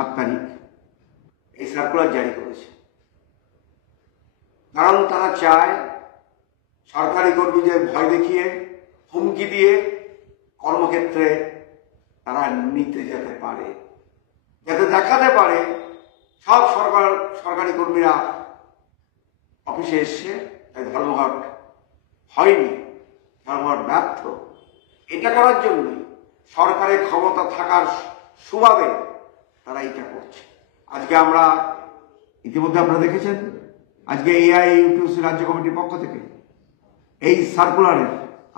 7 তারিখ এই সার্কুলার জারি করেছে। কারণ তারা চায় সরকারি কর্মীদের ভয় দেখিয়ে, হুমকি দিয়ে কর্মক্ষেত্রে তারা নিতে যেতে পারে, যাতে দেখাতে পারে সব সরকারি কর্মীরা অফিসে এসছে, তাই ধর্মঘট হয়নি, ধর্মঘট ব্যর্থ। এটা করার জন্যই সরকারের ক্ষমতা থাকার সুবাদে তারা এটা করছে। আজকে আমরা ইতিমধ্যে আপনারা দেখেছেন, আজকে AIUTUC রাজ্য কমিটির পক্ষ থেকে এই সার্কুলারে,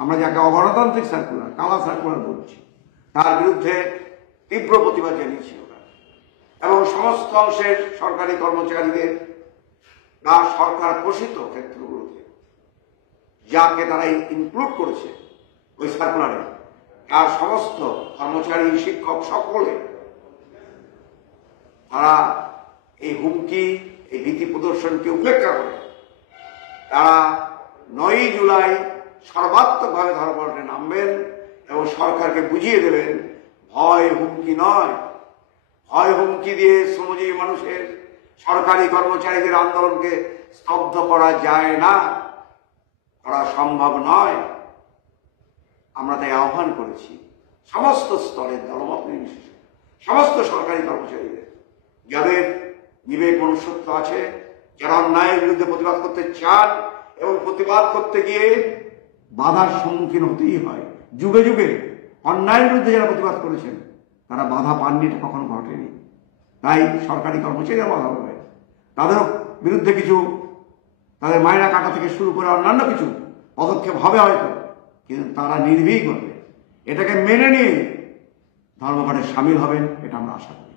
আমরা যাকে অগণতান্ত্রিক সার্কুলার, কালা সার্কুলার বলছি, তার বিরুদ্ধে তীব্র প্রতিবাদ জানিয়েছিল এবং সমস্ত অংশের সরকারি কর্মচারীদের বা সরকার পোষিত ক্ষেত্রগুলোতে যাকে তারা ইনক্লুড করেছে ওই সার্কুলারে, তার সমস্ত কর্মচারী, শিক্ষক সকলে তারা এই হুমকি, এই ভীতি প্রদর্শনকে উপেক্ষা করে তারা 9ই জুলাই সর্বাত্মকভাবে ধর্মঘটে নামবেন এবং সরকারকে বুঝিয়ে দেবেন ভয় হুমকি নয়, ভয় হুমকি দিয়ে শ্রমজীবী মানুষের, সরকারি কর্মচারীদের আন্দোলনকে স্তব্ধ করা যায় না, করা সম্ভব নয়। আমরা তাই আহ্বান করেছি সমস্ত স্তরের দলমত নির্বিশেষে সমস্ত সরকারি কর্মচারীদের, যাদের বিবেক মনুষ্যত্ব আছে, যারা অন্যায়ের বিরুদ্ধে প্রতিবাদ করতে চান এবং প্রতিবাদ করতে গিয়ে বাধার সম্মুখীন হতেই হয়। যুগে যুগে অন্যায়ের বিরুদ্ধে যারা প্রতিবাদ করেছেন তারা বাধা পাননি, এটা কখনো ঘটেনি। তাই সরকারি কর্মচারীরা বাধা পাবে, তাদেরও বিরুদ্ধে কিছু, তাদের মায়না কাটা থেকে শুরু করে অন্যান্য কিছু পদক্ষেপ হবে হয়তো, কিন্তু তারা নির্ভীক হবে, এটাকে মেনে নিয়ে ধর্মঘটে সামিল হবেন, এটা আমরা আশা করি।